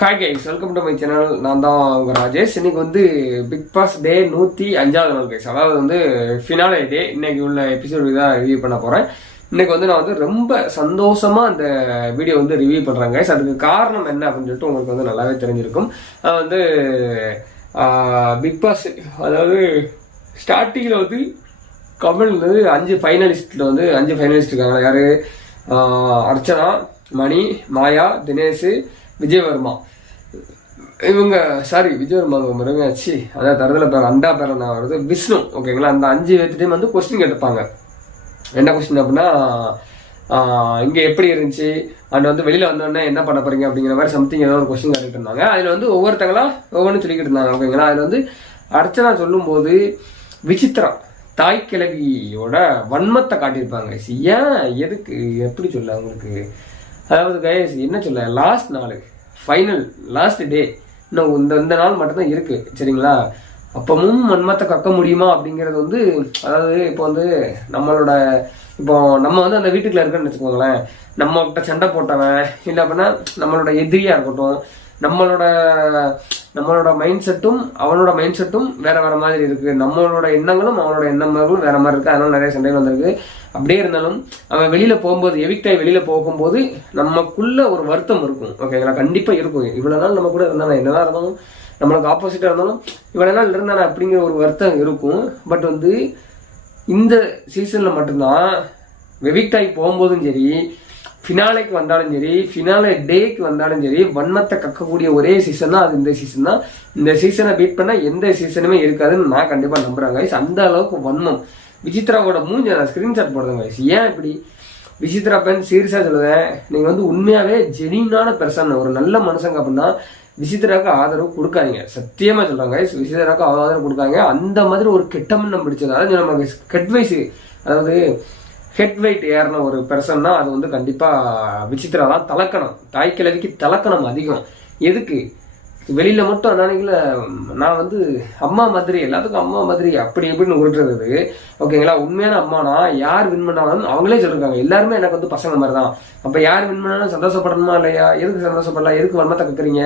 Hi guys, welcome to my channel. நான் தான் உங்க ராஜேஷ். இன்னைக்கு வந்து பிக் பாஸ் டே 105வது நாள் கைஸ். அதாவது வந்து ஃபினாலே டே. இன்னைக்கு உள்ள எபிசோடு தான் ரிவ்யூ பண்ண போறேன். இன்னைக்கு வந்து நான் வந்து ரொம்ப சந்தோஷமா அந்த வீடியோ வந்து ரிவ்யூ பண்றேன் கைஸ். அதுக்கு காரணம் என்ன அப்படின்னு சொல்லிட்டு உங்களுக்கு வந்து நல்லாவே தெரிஞ்சிருக்கும். அது வந்து பிக் பாஸ், அதாவது ஸ்டார்டிங்ல வந்து கமல் வந்து 5 ஃபைனலிஸ்ட்ல வந்து 5 ஃபைனலிஸ்ட் இருக்காங்க. யாரு? அர்ச்சனா, மணி, மாயா, தினேஷ், விஜயவர்மா. இவங்க விஜயவர்மா முருங்காச்சு, அதாவது தரதுல பேர் அண்டா பேர நான் வருது விஷ்ணு. ஓகேங்களா, அந்த 5 பேர்த்திட்டையும் வந்து கொஸ்டின் கேட்டுப்பாங்க. என்ன கொஸ்டின் அப்படின்னா, இங்க எப்படி இருந்துச்சு அண்ட் வந்து வெளியில வந்தோடனே என்ன பண்ண போறீங்க அப்படிங்கிற மாதிரி சம்திங் ஏதோ ஒரு கொஸ்டின் கேட்டுட்டு இருந்தாங்க. அதுல வந்து ஒவ்வொருத்தங்களா ஒவ்வொன்றும் சொல்லிக்கிட்டு இருந்தாங்க. ஓகேங்களா, அதுல வந்து அர்ச்சனா சொல்லும் போது விசித்திரா தாய் கிழவியோட வன்மத்தை காட்டியிருப்பாங்க. ஏன், எதுக்கு, எப்படி சொல்ல அவங்களுக்கு? அதாவது கைஸ் என்ன சொல்ல, லாஸ்ட் நாள் ஃபைனல் லாஸ்ட் டே, இன்னும் இந்த நாள் மட்டும்தான் இருக்கு. சரிங்களா, அப்பவும் வன்மத்தை கக்க முடியுமா அப்படிங்கிறது வந்து, அதாவது இப்போ வந்து நம்ம வந்து அந்த வீட்டுக்குள்ள இருக்கன்னு வச்சுக்கோங்களேன். நம்ம கிட்ட சண்டை போட்டவன் இல்லை அப்படின்னா நம்மளோட எதிரியா இருக்கட்டும், நம்மளோட மைண்ட் செட்டும் அவனோட மைண்ட் செட்டும் வேற மாதிரி இருக்கு. நம்மளோட எண்ணங்களும் அவனோட எண்ணங்களும் வேற மாதிரி இருக்கு. அதனால நிறைய சண்டைகள் வந்திருக்கு. அப்படியே இருந்தாலும் அவன் வெளியில போகும்போது, எவிக்டாய் வெளியில போகும்போது நமக்குள்ள ஒரு வருத்தம் இருக்கும். ஓகேங்களா, கண்டிப்பா இருக்கும். இவ்வளவு நாள் நம்ம கூட இருந்தானே, என்னதான் இருந்தாலும் நம்மளுக்கு ஆப்போசிட்டா இருந்தாலும் இவ்வளவு நாள் இருந்தானே அப்படிங்கிற ஒரு வருத்தம் இருக்கும். பட் வந்து இந்த சீசன்ல மட்டும்தான் எவிக்டாய் போகும்போதும் சரி, ஃபினாலேக்கு வந்தாலும் சரி, ஃபினாலே டேக்கு வந்தாலும் சரி, வன்மத்தை கக்கக்கூடிய ஒரே சீசன் தான் அது இந்த சீசன் தான். இந்த சீசனை பீட் பண்ண எந்த சீசனுமே இருக்காதுன்னு நான் கண்டிப்பா நம்புறேன் கைஸ். அந்த அளவுக்கு வன்மம். விசித்ராவோட மூஞ்சி நான் ஸ்கிரீன்ஷாட் போடுறேன் கைஸ். ஏன் இப்படி? விசித்ரா பெண் சீரியஸா சொல்லுவேன், நீங்க வந்து உண்மையாவே ஜெனியூனான பெர்சன், ஒரு நல்ல மனுஷங்க அப்படின்னா விசித்ராவுக்கு ஆதரவு கொடுக்காதீங்க. சத்தியமா சொல்றாங்க கைஸ், விசித்ராவுக்கு ஆதரவு கொடுக்காங்க. அந்த மாதிரி ஒரு கெட்டமன் பிடிச்சது, அதாவது நம்ம கெட்வைஸ், அதாவது ஹெட் வெயிட் ஏறின ஒரு பெர்சன் தான் அது வந்து கண்டிப்பா விசித்ரா தான். தலக்கணம், தாய் கிழவிக்கு தலக்கணம் அதிகம். எதுக்கு வெளியில மட்டும் அன்னைக்குல நான் வந்து அம்மா மாதிரி, எல்லாத்துக்கும் அம்மா மாதிரி அப்படி எப்படின்னு உருட்டுறது. ஓகேங்களா, உண்மையான அம்மானா யார் வின் பண்ணாலும் அவங்களே சொல்லிருக்காங்க, எல்லாருமே எனக்கு வந்து பசங்க மாதிரி தான். அப்ப யார் வின் பண்ணாலும் சந்தோஷப்படணுமா இல்லையா? எதுக்கு சந்தோஷப்படலாம், எதுக்கு வன்மத்தை கக்குறீங்க?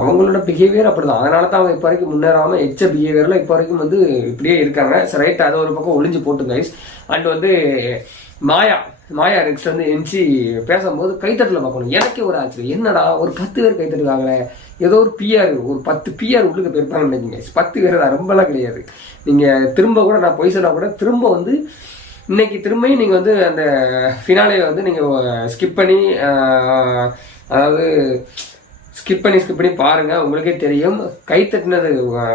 அவங்களோட பிஹேவியர் அப்படிதான். அதனாலதான் அவங்க இப்ப வரைக்கும் முன்னேறாம எச்ச பிஹேவியர்ல இப்ப வரைக்கும் வந்து இப்படியே இருக்காங்க. ரைட், அதை ஒரு பக்கம் ஒளிஞ்சு போட்டு கைஸ். அண்ட் வந்து மாயா நெக்ஸ்ட் வந்து எஞ்சி பேசும்போது கைத்தட்டல பார்க்கணும். எனக்கே ஒரு ஆச்சரியம், என்னடா ஒரு 10 பேர் கைத்தட்டுவாங்களே, ஏதோ ஒரு பிஆர், ஒரு 10 பிஆர் உள்ளுக்கு போயிருப்பாங்கன்னு நினைக்கிங்க. 10 பேர் தான், ரொம்பலாம் கிடையாது. நீங்க திரும்ப கூட, நான் பொய் சொன்னா கூட திரும்ப வந்து இன்னைக்கு திரும்பியும் நீங்க வந்து அந்த ஃபினாலே வந்து நீங்க ஸ்கிப் பண்ணி, அதாவது ஸ்கிப் பண்ணி பாருங்க, உங்களுக்கே தெரியும். கை தட்டினது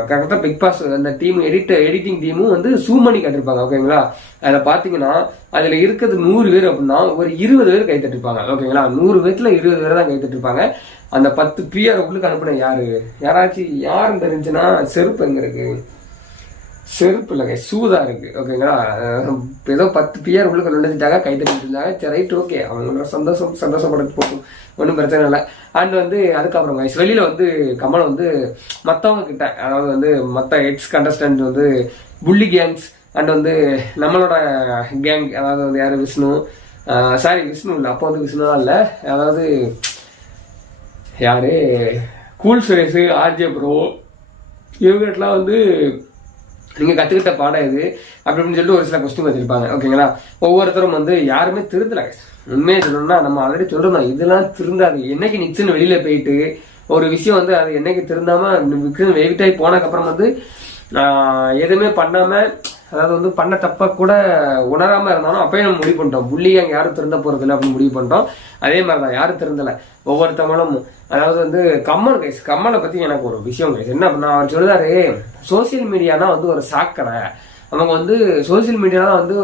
கரெக்டா பிக் பாஸ் அந்த டீம் எடிட்டிங் டீமும் வந்து ஜூம் பண்ணி கட்டிருப்பாங்க. ஓகேங்களா, அதுல பாத்தீங்கன்னா அதுல இருக்கிறது 100 பேர் அப்படின்னா ஒரு 20 பேர் கை தட்டிருப்பாங்க. ஓகேங்களா, 100 பேர்ல 20 பேர் தான் கை தட்டிருப்பாங்க. அந்த 10 பிஆர் உள்ளுக்கு அனுப்பின யாருன்னு தெரிஞ்சுன்னா செருப்பு எங்க இருக்கு? செருப்பு இல்லைங்க, சூதா இருக்கு. ஓகேங்களா, ஏதோ 10 பிஆர் உள்ளுக்கு நுழைஞ்சிட்டாங்க, கை தட்டிட்டு இருந்தாங்க. சரி, ரைட், ஓகே, அவங்களோட சந்தோஷப்பட்டு போகும், ஒன்றும் பிரச்சனை இல்லை. அண்ட் வந்து அதுக்கப்புறம் வெளியில வந்து கமல் வந்து மற்றவங்க கிட்ட, அதாவது வந்து மற்ற எக்ஸ் கண்டஸ்டன்ட் வந்து புள்ளி கேங்ஸ் அண்ட் வந்து நம்மளோட கேங், அதாவது வந்து யாரு, விஷ்ணு இல்லை, அப்போ வந்து விஷ்ணுலாம் இல்லை, அதாவது யாரு, கூல் சுரேஷ், ஆர்ஜே ப்ரோ, இவங்ககிட்டலாம் வந்து நீங்க கத்துக்கிட்ட பாடம் இது அப்படின்னு சொல்லிட்டு ஒரு சில கொஸ்டின் வச்சிருப்பாங்க. ஓகேங்களா, ஒவ்வொருத்தரும் வந்து யாருமே திருந்தல. உண்மையை சொல்லணும்னா நம்ம ஆல்ரெடி சொல்றோம், இதெல்லாம் திருந்தாது. என்னைக்கு நிக்சன் வெளியில போயிட்டு ஒரு விஷயம் வந்து அது என்னைக்கு திருந்தாம நிக்சன் வெயிட்டாகி போனதுக்கு அப்புறம் வந்து எதுவுமே பண்ணாம, அதாவது வந்து பண்ண தப்ப கூட உணராம இருந்தாலும் அப்பயே நம்ம முடிவு பண்ணிட்டோம், புள்ளிங்க அங்க யாரும் திருந்த போறது இல்லை அப்படின்னு முடிவு பண்ணிட்டோம். அதே மாதிரிதான் யாரும் திருந்தல, ஒவ்வொருத்தவங்களும். அதாவது வந்து கம்மலை பத்தி எனக்கு ஒரு விஷயம் கைஸ். என்ன அப்படின்னா, அவர் சொல்லுறாரு, சோசியல் மீடியானா வந்து ஒரு சாக்கடை. அவங்க வந்து சோசியல் மீடியா தான் வந்து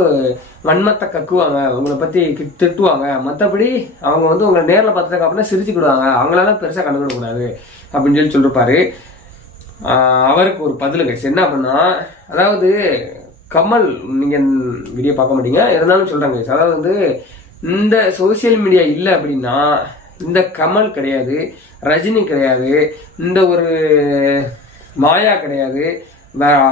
வன்மத்தை கக்குவாங்க, உங்களை பத்தி திட்டுவாங்க. மற்றபடி அவங்க வந்து உங்களை நேரில் பார்த்ததுக்கு அப்புறம் சிரிச்சுக்கிடுவாங்க, அவங்களால பெருசா கண்டுக்கிடக்கூடாது அப்படின்னு சொல்லிருப்பாரு. அவருக்கு ஒரு பதில் கைஸ். என்ன அப்படின்னா, அதாவது கமல், நீங்க வீடியோ பார்க்க மாட்டீங்க, இருந்தாலும் சொல்றாங்க. அதாவது வந்து இந்த சோசியல் மீடியா இல்லை அப்படின்னா இந்த கமல் கிடையாது, ரஜினி கிடையாது, இந்த ஒரு மாயா கிடையாது,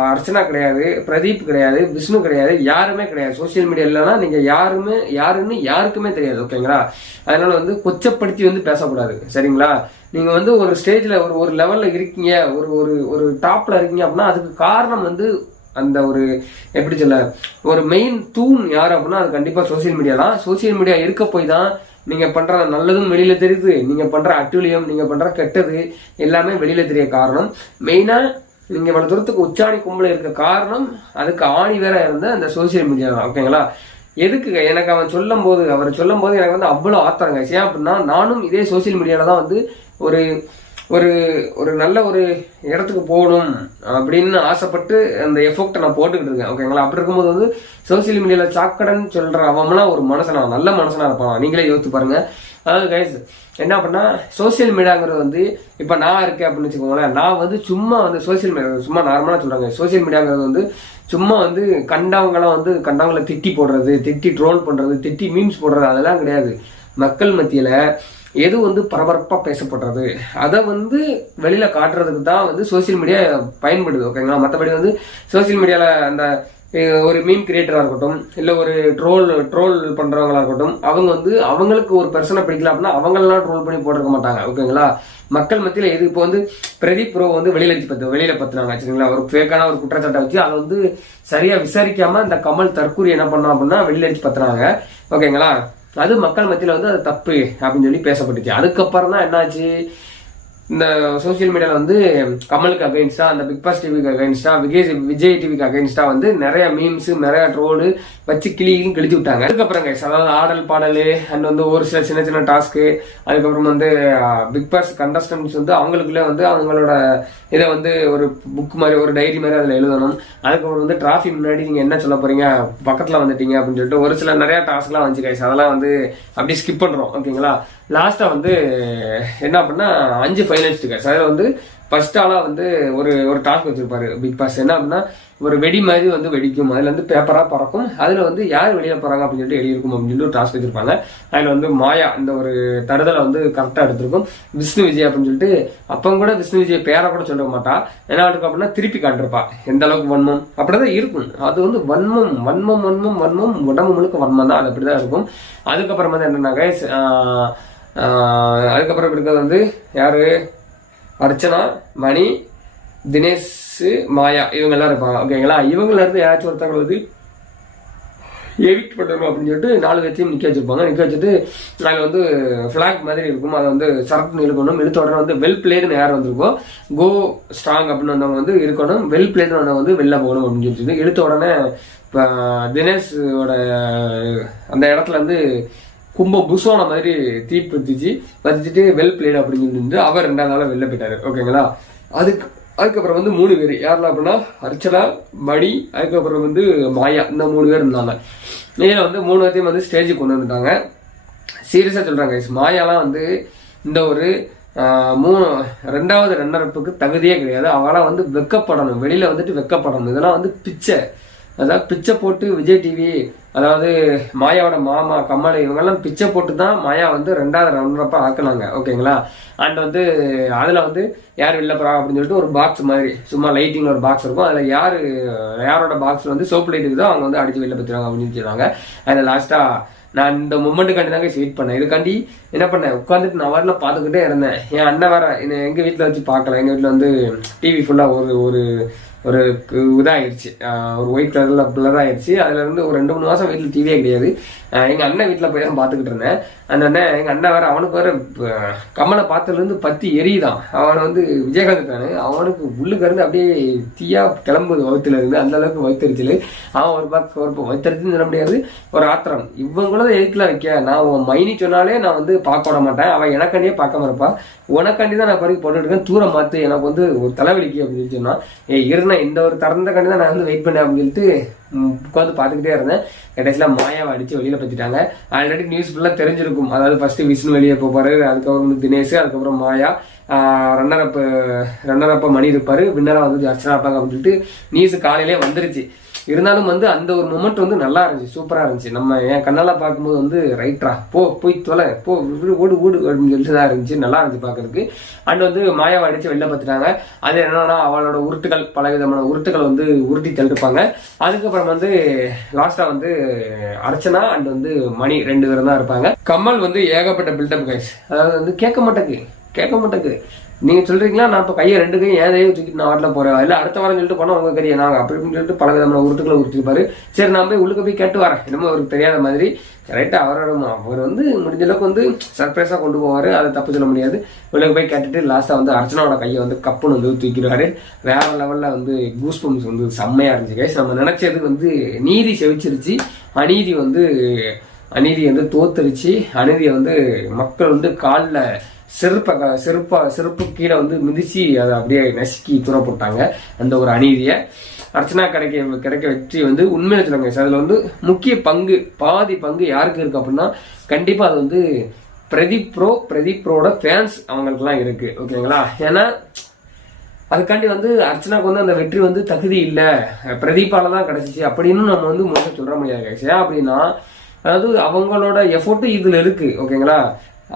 அர்ச்சனா கிடையாது, பிரதீப் கிடையாது, விஷ்ணு கிடையாது, யாருமே கிடையாது. சோசியல் மீடியா இல்லைன்னா நீங்க யாருன்னு யாருக்குமே தெரியாது. ஓகேங்களா? அதனால வந்து கொச்சப்படுத்தி வந்து பேசக்கூடாது. சரிங்களா? நீங்க வந்து ஒரு ஸ்டேஜ்ல ஒரு லெவல்ல இருக்கீங்க, ஒரு டாப்ல இருக்கீங்க அப்படின்னா அதுக்கு காரணம் வந்து அந்த ஒரு எப்படி சொல்ல ஒரு மெயின் தூண் யார் அப்படின்னா அது கண்டிப்பா சோசியல் மீடியா தான். சோசியல் மீடியா இருக்க போய் தான் நீங்க பண்ற நல்லதும் வெளியில தெரியுது, நீங்க பண்ற அட்டுழியம், நீங்க பண்ற கெட்டது எல்லாமே வெளியில தெரிய காரணம். மெயினா நீங்க இவ்வளவு தூரத்துக்கு உச்சாணி கும்பல இருக்க காரணம் அதுக்கு ஆணி வேற இருந்த அந்த சோசியல் மீடியா தான். ஓகேங்களா? எதுக்கு எனக்கு அவர் சொல்லும் போது எனக்கு வந்து அவ்வளவு ஆத்திரங்க. ஏன் அப்படின்னா நானும் இதே சோசியல் மீடியால தான் வந்து ஒரு ஒரு ஒரு நல்ல ஒரு இடத்துக்கு போகணும் அப்படின்னு ஆசைப்பட்டு அந்த எஃபெக்ட் நான் போட்டுக்கிட்டு இருக்கேன். ஓகேங்களா? அப்படி இருக்கும்போது வந்து சோசியல் மீடியால சாக்கடன் சொல்ற அவங்களாம் ஒரு மனுஷனா நல்ல மனுஷனா இருப்பான். நீங்களே யோசித்து பாருங்க. அதாவது கைஸ் என்ன பண்ணா சோசியல் மீடியாங்கிறது வந்து இப்ப நான் இருக்கேன் அப்படின்னு வச்சுக்கோங்களேன். நான் வந்து சும்மா வந்து சோசியல் மீடியா சும்மா நார்மலா சொல்றாங்க. சோசியல் மீடியாங்கிறது வந்து சும்மா வந்து கண்டவங்களை திட்டி போடுறது, திட்டி ட்ரோல் பண்றது, திட்டி மீம்ஸ் போடுறது அதெல்லாம் கிடையாது. மக்கள் மத்தியில எது வந்து பரபரப்பா பேசப்படுறது அதை வந்து வெளியில காட்டுறதுக்கு தான் வந்து சோசியல் மீடியா பயன்படுது. ஓகேங்களா? மற்றபடி வந்து சோசியல் மீடியால அந்த ஒரு மீம் கிரியேட்டரா இருக்கட்டும், இல்ல ஒரு ட்ரோல் பண்றவங்களா இருக்கட்டும், அவங்க வந்து அவங்களுக்கு ஒரு பர்சனை பிடிக்கல அப்படின்னா அவங்களெல்லாம் ட்ரோல் பண்ணி போட்டிருக்க மாட்டாங்க. ஓகேங்களா? மக்கள் மத்தியில எது இப்போ வந்து பிரதீப் ப்ரோ வந்து வெளியில பத்துனாங்க. சரிங்களா? ஒரு ஃபேக்கான ஒரு குற்றச்சாட்டை வச்சு அதை வந்து சரியா விசாரிக்காம இந்த கமல் தற்கூரி என்ன பண்ணோம் அப்படின்னா வெளியில அடிச்சு பத்துனாங்க. ஓகேங்களா? அது மக்கள் மத்தியில வந்து அது தப்பு அப்படின்னு சொல்லி பேசப்பட்டுச்சு. அதுக்கப்புறம் தான் என்னாச்சு, இந்த சோசியல் மீடியால வந்து கமலுக்கு அகைன்ஸ்டா, அந்த பிக் பாஸ் டிவிக்கு அகைன்ஸ்டா, விஜய் டிவிக்கு அகைன்ஸ்டா வந்து நிறைய மீம்ஸ் நிறைய ட்ரோலு வச்சு கிழிச்சு விட்டாங்க. அதுக்கப்புறம் அதாவது ஆடல் பாடல் அண்ட் வந்து ஒரு சில சின்ன சின்ன டாஸ்க்கு, அதுக்கப்புறம் வந்து பிக் பாஸ் கண்டஸ்டன்ஸ் வந்து அவங்களுக்குள்ளே வந்து அவங்களோட இதை வந்து ஒரு புக் மாதிரி ஒரு டைரி மாதிரி அதில் எழுதணும். அதுக்கப்புறம் வந்து டிராஃபி முன்னாடி நீங்க என்ன சொல்ல போறீங்க, பக்கத்துல வந்துட்டீங்க அப்படின்னு சொல்லிட்டு ஒரு சில நிறைய டாஸ்க்லாம் வந்துச்சு கைஸ். அதெல்லாம் வந்து அப்படியே ஸ்கிப் பண்றோம். ஓகேங்களா? லாஸ்டா வந்து என்ன அப்படின்னா 5 ஃபைனலிஸ்ட் கைஸ். அதில் வந்து ஃபர்ஸ்ட் ஆளா வந்து ஒரு டாஸ்க் வச்சிருப்பாரு பிக் பாஸ். என்ன அப்படின்னா ஒரு வெடி மாதிரி வந்து வெடிக்கும், அதுல வந்து பேப்பரா பறக்கும், அதுல வந்து யார் வெளியில போறாங்க அப்படின்னு சொல்லிட்டு எழுதியிருக்கும் அப்படின்னு சொல்லிட்டு ஒரு டாஸ்க் வச்சிருப்பாங்க. அதுல வந்து மாயா இந்த ஒரு தடுதலை வந்து கரெக்டா எடுத்திருக்கும். விஷ்ணு விஜய் அப்படின்னு சொல்லிட்டு அப்பவும் கூட விஷ்ணு விஜய் பேரை கூட சொல்ல மாட்டா. என்ன இருக்கும் அப்படின்னா திருப்பி காட்டிருப்பா எந்த அளவுக்கு வன்மம் அப்படிதான் இருக்கும். அது வந்து வன்மம் உடம்பு முழுக்க வன்மம் தான். அது அப்படிதான் இருக்கும். அதுக்கப்புறம் வந்து என்னன்னாக்க அதுக்கப்புறம் இருக்கிறது வந்து யாரு, அர்ச்சனா, மணி, தினேஷ், மாயா இவங்க எல்லாம் இருப்பாங்க. ஓகேங்களா? இவங்கள இருந்து யாராச்சும் ஒருத்தவங்க வந்து எவிக்ட் பண்ணணும் அப்படின்னு சொல்லிட்டு 4 பேர்த்தையும் நிக்க வச்சிருப்பாங்க. நிக்க வச்சுட்டு அதில் வந்து ஃபிளாக் மாதிரி இருக்கும், அதை வந்து சரக்குன்னு இழுக்கணும். இழுத்த உடனே வந்து வெல் பிளேடுன்னு யார் வந்திருக்கோ கோ ஸ்ட்ராங் அப்படின்னு வந்தவங்க வந்து இருக்கணும், வெல் பிளேடுன்னு வந்தவங்க வந்து வெளில போகணும் அப்படின்னு சொல்லிட்டு இழுத்த உடனே இப்போ தினேஷோட அந்த இடத்துல வந்து கும்பம் புஷ்வான மாதிரி தீ பத்திச்சுட்டு வெல் பிளேடு அப்படின்னு சொல்லிட்டு அவர் 2வது நாள் வெளில போயிட்டாரு. ஓகேங்களா? அதுக்கப்புறம் வந்து 3 பேர் யாரெல்லாம் அப்படின்னா அர்ச்சனா, மணி, அதுக்கப்புறம் வந்து மாயா, இந்த 3 பேர் இருந்தாங்க. இதில் வந்து 3 பேர்த்தையும் வந்து ஸ்டேஜுக்கு கொண்டு வந்துட்டாங்க. சீரியஸா சொல்றாங்க, மாயாலாம் வந்து இந்த ஒரு 2வது ரன்னரப்புக்கு தகுதியே கிடையாது. அவளாம் வந்து வெக்கப்படணும், வெளியில வந்துட்டு வெக்கப்படணும். இதெல்லாம் வந்து பிச்சை, அதாவது பிச்சை போட்டு விஜய் டிவி, அதாவது மாயாவோட மாமா கமல் இவங்கெல்லாம் பிச்சை போட்டு தான் மாயா வந்து 2வது ரன்னரப்பா ஆக்குனாங்க. ஓகேங்களா? அண்ட் வந்து அதுல வந்து யார் வெளில போறா அப்படின்னு சொல்லிட்டு ஒரு பாக்ஸ் மாதிரி சும்மா லைட்டிங்ல ஒரு பாக்ஸ் இருக்கும். அதுல யாரோட பாக்ஸ்ல வந்து சோப்பு லைட் இருக்குதோ அவங்க வந்து அடிச்சு வெளில பத்துறாங்க அப்படின்னு சொல்லுவாங்க. அதில் லாஸ்டா நான் இந்த மொமெண்ட்டுக்காண்டி தாங்க வெயிட் பண்ணேன். இதுக்காண்டி என்ன பண்ணேன், உட்காந்துட்டு நான் வரல பார்த்துக்கிட்டே இருந்தேன். என் அண்ணன் வேற எங்க வீட்டில் வச்சு பார்க்கல. எங்க வீட்டில் வந்து டிவி ஃபுல்லா ஒரு ஒரு இதாகிடுச்சு, ஒரு ஒயிட் கலர்ல பிளர் ஆயிடுச்சு. அதுல இருந்து ஒரு 2-3 மாசம் வீட்டுல டிவியே கிடையாது. எங்க அண்ணன் வீட்டுல போய் தான் பாத்துக்கிட்டு இருந்தேன். அந்த அண்ணன் எங்க அண்ணன் வேற அவனுக்கு வேற கமலை பார்த்ததுல இருந்து பத்தி எரியுதான். அவன் வந்து விஜயகாந்த் தானு, அவனுக்கு உள்ளுக்கு இருந்து அப்படியே தீயா கிளம்புது வகுத்துல இருந்து, அந்த அளவுக்கு வகுத்தறிச்சல். அவன் ஒரு வகுத்தறிச்சுன்னு சொல்ல முடியாது, ஒரு ஆத்திரம். இவங்களும் எதுக்குல வைக்க, நான் உன் மைனி சொன்னாலே நான் வந்து பார்க்க விட மாட்டேன். அவன் எனக்காண்டியே பார்க்காம இருப்பா, உனக்காண்டி தான் நான் பறக்கி போட்டுட்டு இருக்கேன், தூரம் மாத்து, எனக்கு வந்து ஒரு தலைவலிக்கு அப்படின்னு சொன்னா, இருந்தேன் இந்த ஒரு தரந்த கண்டி தான் நான் வந்து வெயிட் பண்ணேன் அப்படின்னு சொல்லிட்டு உட்காந்து பார்த்துக்கிட்டே இருந்தேன். கடைசியில மாயாவை அடிச்சு வெளியில பத்திட்டாங்க. ஆல்ரெடி நியூஸ் ஃபுல்லா தெரிஞ்சிருக்கும். அதாவது ஃபர்ஸ்ட் விஷ்ணு வெளியே போப்பாரு, அதுக்கப்புறம் வந்து தினேஷ், அதுக்கப்புறம் மாயா, ரன்னரப்ப மணி இருப்பாரு, வின்னரா வந்து அர்ச்சனா இருப்பாங்க அப்படின்னு சொல்லிட்டு நியூஸ் காலையிலே வந்துருச்சு. இருந்தாலும் வந்து அந்த ஒரு மொமெண்ட் வந்து நல்லா இருந்துச்சு, சூப்பரா இருந்துச்சு. நம்ம என் கண்ணால பார்க்கும்போது வந்து ரைட்ரா போய் தொலை போ ஓடு ஓடு அப்படின்னு சொல்லிட்டு தான் இருந்துச்சு, நல்லா இருந்துச்சு பார்க்கறதுக்கு. அண்ட் வந்து மாயாவை அடிச்சு வெளில பார்த்துட்டாங்க. அது என்னன்னா அவளோட உருட்டுகள், பல விதமான உருட்டுகள் வந்து உருட்டி தள்ளிருப்பாங்க. அதுக்கப்புறம் வந்து லாஸ்டா வந்து அர்ச்சனா அண்ட் வந்து மணி 2 பேரும் தான் இருப்பாங்க. கமல் வந்து ஏகப்பட்ட பில்டப் கைஸ், அதாவது வந்து கேட்க மாட்டேங்குது. நீங்க சொல்றீங்களா நான் இப்ப கையை 2 கையும் ஏதையோ தூக்கிட்டு நான் வாட்டில போறேன், இல்ல அடுத்த வாரம் சொல்லிட்டு போனா உங்க கையை நாங்க அப்படி சொல்லிட்டு பல விதமான உருட்டுக்களை உருட்டிருப்பாரு. சரி நான் போய் உள்ளுக்க போய் கேட்டு வரேன், என்னமோ அவருக்கு தெரியாத மாதிரி. கரெக்டா அவர் வந்து முடிஞ்ச அளவுக்கு வந்து சர்ப்ரைஸா கொண்டு போவாரு, அதை தப்பு சொல்ல முடியாது. உள்ளுக்க போய் கேட்டுட்டு லாஸ்டா வந்து அர்ச்சனாவோட கையை வந்து கப்புன்னு வந்து தூக்கிடுவாரு. வேற லெவல்ல வந்து கூஸ் பம்ப்ஸ் வந்து செம்மையா இருந்துச்சு கைஸ். நம்ம நினைச்சது வந்து நீதி செவிச்சிருச்சு, அநீதி வந்து தோத்துருச்சு. அநீதியை வந்து மக்கள் வந்து காலில் செருப்பு கீழே வந்து மிதிச்சு அதை அப்படியே நசுக்கி தூர போட்டாங்க. அந்த ஒரு அநீதியை அர்ச்சனா கிடைக்க வெற்றி வந்து உண்மையில சொல்லுங்க. அதுல வந்து முக்கிய பங்கு, பாதி பங்கு யாருக்கு இருக்கு அப்படின்னா கண்டிப்பா அது வந்து பிரதீப்ரோட ஃபேன்ஸ் அவங்களுக்குலாம் இருக்கு, ஓகேங்களா? ஏன்னா அதுக்காண்டி வந்து அர்ச்சனாக்கு வந்து அந்த வெற்றி வந்து தகுதி இல்லை, பிரதீப்பால தான் கிடைச்சிச்சு அப்படின்னு நம்ம வந்து முதல்ல சொல்ல முடியாது. ஏன் அப்படின்னா அதாவது அவங்களோட எஃபோர்ட் இதுல இருக்கு, ஓகேங்களா?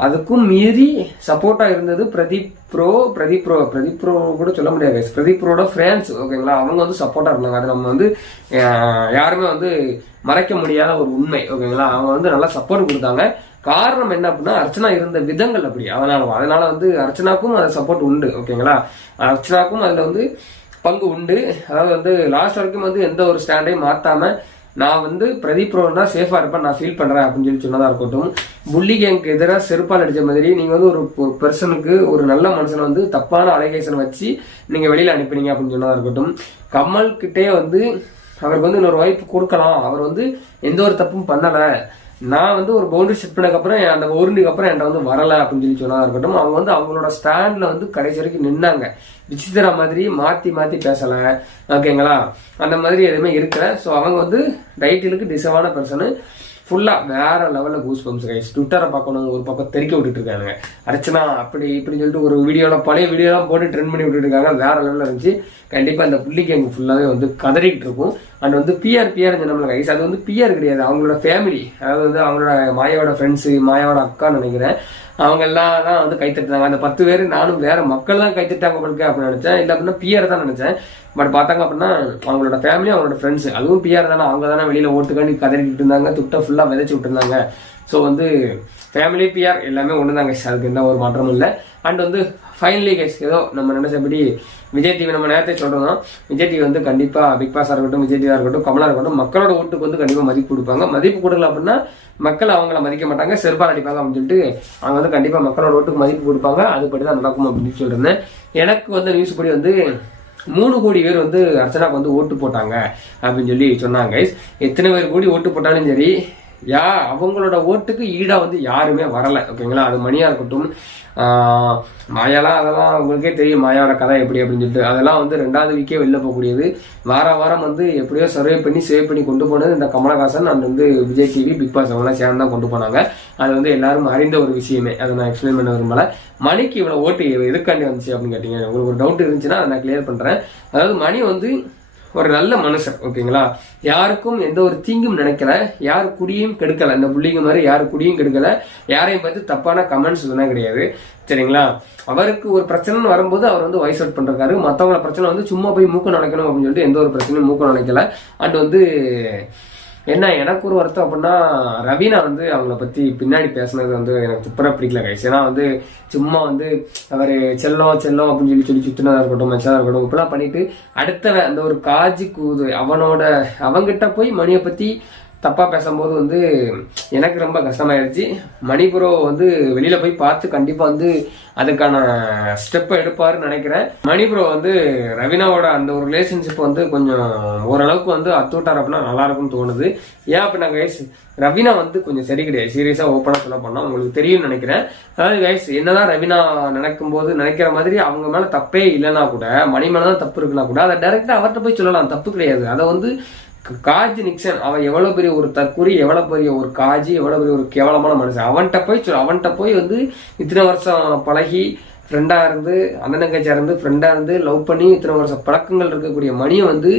அதுக்கும் மீறி சப்போர்ட்டா இருந்தது பிரதீப் ப்ரோ கூட சொல்ல முடியாது, பிரதீப்ரோட ஃப்ரெண்ட்ஸ், ஓகேங்களா? அவங்க வந்து சப்போர்ட்டா இருந்தாங்க. அது நம்ம வந்து யாருமே வந்து மறைக்க முடியாத ஒரு உண்மை, ஓகேங்களா? அவங்க வந்து நல்லா சப்போர்ட் கொடுத்தாங்க. காரணம் என்ன அப்படின்னா அர்ச்சனா இருந்த விதங்கள் அப்படி, அதனால வந்து அர்ச்சனாக்கும் அது சப்போர்ட் உண்டு, ஓகேங்களா? அர்ச்சனாக்கும் அதுல வந்து பங்கு உண்டு. அதாவது வந்து லாஸ்ட் வரைக்கும் வந்து எந்த ஒரு ஸ்டாண்டையும் மாத்தாம நான் வந்து பிரதீப் ரோனா சேஃபா இருப்பேன், நான் ஃபீல் பண்றேன் அப்படின்னு சொல்லி சொன்னதா இருக்கட்டும். புள்ளி கேங்க்கு எதிராக செருப்பால் அடிச்ச மாதிரி நீங்க வந்து ஒரு பெர்சனுக்கு, ஒரு நல்ல மனுஷனை வந்து தப்பான அலிகேஷன் வச்சு நீங்க வெளியில அனுப்பினீங்க அப்படின்னு சொன்னதா இருக்கட்டும். கமல் கிட்டே வந்து அவருக்கு வந்து இன்னொரு வாய்ப்பு கொடுக்கலாம், அவர் வந்து எந்த ஒரு தப்பும் பண்ணல, நான் வந்து ஒரு பவுண்டரி செட் பண்ணதுக்கப்புறம் அந்த பவுண்டரிக்கு அப்புறம் என்கிட்ட வந்து வரல அப்படின்னு சொல்லி சொன்னதா இருக்கட்டும். அவங்க வந்து அவங்களோட ஸ்டாண்ட்ல வந்து கடைசி வரைக்கும் நின்னாங்க. விசித்திரா மாதிரி மாத்தி பேசல, ஓகேங்களா? அந்த மாதிரி எதுவுமே இருக்கல. ஸோ அவங்க வந்து டைட்டிலுக்கு டிசர்வான பர்சனு. ஃபுல்லா வேற லெவல்ல கூஸ் பம்ப்ஸ் கைஸ். ட்விட்டரை பார்க்கணும், ஒரு பக்கம் தெறிக்க விட்டுட்டு இருக்காங்க அர்ச்சனா அப்படி இப்படின்னு சொல்லிட்டு ஒரு பழைய வீடியோலாம் போட்டு ட்ரெண்ட் பண்ணி விட்டுட்டு இருக்காங்க. வேற லெவல்ல இருந்துச்சு. கண்டிப்பா இந்த புள்ளி கேங் ஃபுல்லாவே வந்து கதறிக்கிட்டு இருக்கும். அண்ட் வந்து பிஆர் நம்மள கைஸ், அது வந்து பிஆர் கிடையாது, அவங்களோட ஃபேமிலி. அதாவது வந்து அவங்களோட மாயாவோட ஃப்ரெண்ட்ஸ், மாயாவோட அக்கான்னு நினைக்கிறேன். அவங்க எல்லாம் தான் வந்து கைத்தட்டாங்க. அந்த 10 பேர் நானும் வேற மக்கள் தான் கைத்தட்டாங்க அப்படின்னு நினைச்சேன், இல்லை அப்படின்னா பிஆர் தான் நினைச்சேன். பட் பார்த்தாங்க அப்படின்னா அவங்களோட ஃபேமிலி, அவங்களோட ஃப்ரெண்ட்ஸ், அதுவும் பிஆர் தானே. அவங்க தானே வெளியில ஓட்டுக்காண்டி கதறிக்கிட்டு இருந்தாங்க, துட்டை ஃபுல்லா விதைச்சு விட்டுருந்தாங்க. ஸோ வந்து ஃபேமிலி பிஆர் எல்லாமே ஒண்ணுதாங்க, அதுக்கு எந்த ஒரு மாற்றமும் இல்லை. அண்ட் வந்து ஃபைனலி கைஸ் ஏதோ நம்ம நினைச்சபடி விஜய் டிவி, நம்ம நேரத்தை சொல்றோம், விஜய் டிவி வந்து கண்டிப்பா பிக் பாஸா இருக்கட்டும், விஜய் டிவியா இருக்கட்டும், கமலா இருக்கட்டும், மக்களோட ஓட்டுக்கு வந்து கண்டிப்பா மதிப்பு கொடுப்பாங்க. மதிப்பு கொடுக்கல அப்படின்னா மக்கள் அவங்கள மதிக்க மாட்டாங்க, செருப்பால் அடிப்பாங்க அப்படின்னு சொல்லிட்டு அவங்க வந்து கண்டிப்பா மக்களோட ஓட்டுக்கு மதிப்பு கொடுப்பாங்க. அதுபடிதான் நடக்கும் அப்படின்னு சொல்லிருந்தேன். எனக்கு வந்து நியூஸ் படி வந்து 3 கோடி பேர் வந்து அர்ச்சனாக்கு வந்து ஓட்டு போட்டாங்க அப்படின்னு சொல்லி சொன்னாங்க. எத்தனை பேர் கோடி ஓட்டு போட்டாலும் சரி, அவங்களோட ஓட்டுக்கு ஈடா வந்து யாருமே வரல, ஓகேங்களா? அது மணியா இருக்கட்டும், மாயாலாம், அதெல்லாம் உங்களுக்கே தெரியும் மாயாவோட கதை எப்படி அப்படின்னு சொல்லிட்டு. அதெல்லாம் வந்து 2வது வீக்கே வெளில போகக்கூடியது. வாரம் வந்து எப்படியோ சேவ் பண்ணி கொண்டு போனது இந்த கமலஹாசன் அண்ட் வந்து விஜய் டிவி, பிக் பாஸ் அவங்களாம் சேர்ந்து தான் கொண்டு போனாங்க. அது வந்து எல்லாரும் அறிந்த ஒரு விஷயமே, அதை நான் எக்ஸ்பிளைன் பண்ண விரும்பல. மணிக்கு இவ்வளவு ஓட்டு எதுக்காண்டி வந்துச்சு அப்படின்னு கேட்டீங்க. உங்களுக்கு ஒரு டவுட் இருந்துச்சுன்னா அதை நான் கிளியர் பண்றேன். அதாவது மணி வந்து ஒரு நல்ல மனுஷன், ஓகேங்களா? யாருக்கும் எந்த ஒரு தீங்கும் நினைக்கல, யாரு குடியும் கெடுக்கல, இந்த புள்ளிங்க மாதிரி யாரு குடியும் கெடுக்கல, யாரையும் பார்த்து தப்பான கமெண்ட்ஸ் சொன்னா கிடையாது, சரிங்களா? அவருக்கு ஒரு பிரச்சனை வரும்போது அவர் வந்து வாய்ஸ் அவுட் பண்றாரு. மற்றவங்கள பிரச்சனை வந்து சும்மா போய் மூக்க நினைக்கணும் அப்படின்னு சொல்லிட்டு எந்த ஒரு பிரச்சனையும் மூக்க நினைக்கல. அண்ட் வந்து என்ன எனக்கு ஒரு வருத்தம் அப்படின்னா ரவீனா வந்து அவங்கள பத்தி பின்னாடி பேசினது வந்து எனக்கு துப்புரா பிடிக்கல கைஸ். ஏன்னா வந்து சும்மா வந்து அவரு செல்லம் அப்படின்னு சொல்லி சுத்தினதா இருக்கட்டும், மச்சதா இருக்கட்டும், இப்பெல்லாம் பண்ணிட்டு அடுத்த அந்த ஒரு காஜி கூது அவங்கிட்ட போய் மணியை பத்தி தப்பா பேசும்போது வந்து எனக்கு ரொம்ப கஷ்டமாயிருச்சு. மணிபுரோ வந்து வெளியில போய் பார்த்து கண்டிப்பா வந்து அதுக்கான ஸ்டெப் எடுப்பாருன்னு நினைக்கிறேன். மணிபுரோ வந்து ரவீனாவோட அந்த ஒரு ரிலேஷன்ஷிப் வந்து கொஞ்சம் ஓரளவுக்கு வந்து அத்துவிட்டார் அப்படின்னா நல்லா இருக்கும்னு தோணுது. ஏன் அப்படின்னா கைஸ், ரவீனா வந்து கொஞ்சம் சரி கிடையாது, சீரியஸா ஓப்பனா சொல்ல போனா உங்களுக்கு தெரியும்னு நினைக்கிறேன். அதாவது கைஸ், என்னதான் ரவீனா நினைக்கிற மாதிரி அவங்க மேல தப்பே இல்லைன்னா கூட, மணி மேலதான் தப்பு இருக்குன்னா கூட அதை டைரக்டா அவர்கிட்ட போய் சொல்லலாம், தப்பு கிடையாது. அதை வந்து காஜி நிக்சன் அவன் எவ்வளவு பெரிய ஒரு தற்கூரி, எவ்வளவு பெரிய ஒரு காஜி, எவ்வளவு பெரிய ஒரு கேவலமான மனுஷன், அவன்கிட்ட போய் வந்து இத்தனை வருஷம் பழகி ஃப்ரெண்டா இருந்து, அண்ணன் தங்கச்சியா இருந்து ஃப்ரெண்டா இருந்து லவ் பண்ணி இத்தனை வருஷம் பழக்கங்கள் இருக்கக்கூடிய மணியை வந்து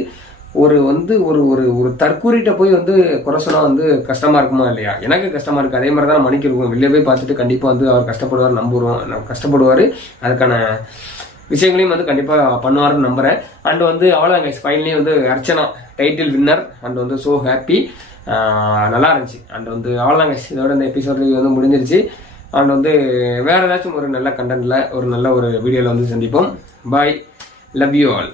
ஒரு வந்து ஒரு ஒரு ஒரு தற்கூறிட்ட போய் வந்து குறை சொன்னா வந்து கஷ்டமா இருக்குமா இல்லையா? எனக்கு கஷ்டமா இருக்கு. அதே மாதிரி தான் மணிக்கு இருக்கும். வெளியே போய் பார்த்துட்டு கண்டிப்பா வந்து அவர் கஷ்டப்படுவார், நம்புறோம், கஷ்டப்படுவாரு. அதுக்கான விஷயங்களையும் வந்து கண்டிப்பா பண்ணுவாருன்னு நம்புறேன். அண்ட் வந்து அவ்வளோதான் கைஸ், ஃபைனலி வந்து அர்ச்சனா டைட்டில் வின்னர். அண்ட் வந்து ஸோ ஹாப்பி, நல்லா இருந்துச்சு. அண்ட் வந்து அவ்வளோதான் கைஸ், இதோட இந்த எபிசோட் வந்து முடிஞ்சிருச்சு. அண்ட் வந்து வேற ஏதாச்சும் ஒரு நல்ல கண்டென்ட்ல ஒரு நல்ல ஒரு வீடியோல வந்து சந்திப்போம். பாய், லவ் யூ ஆல்.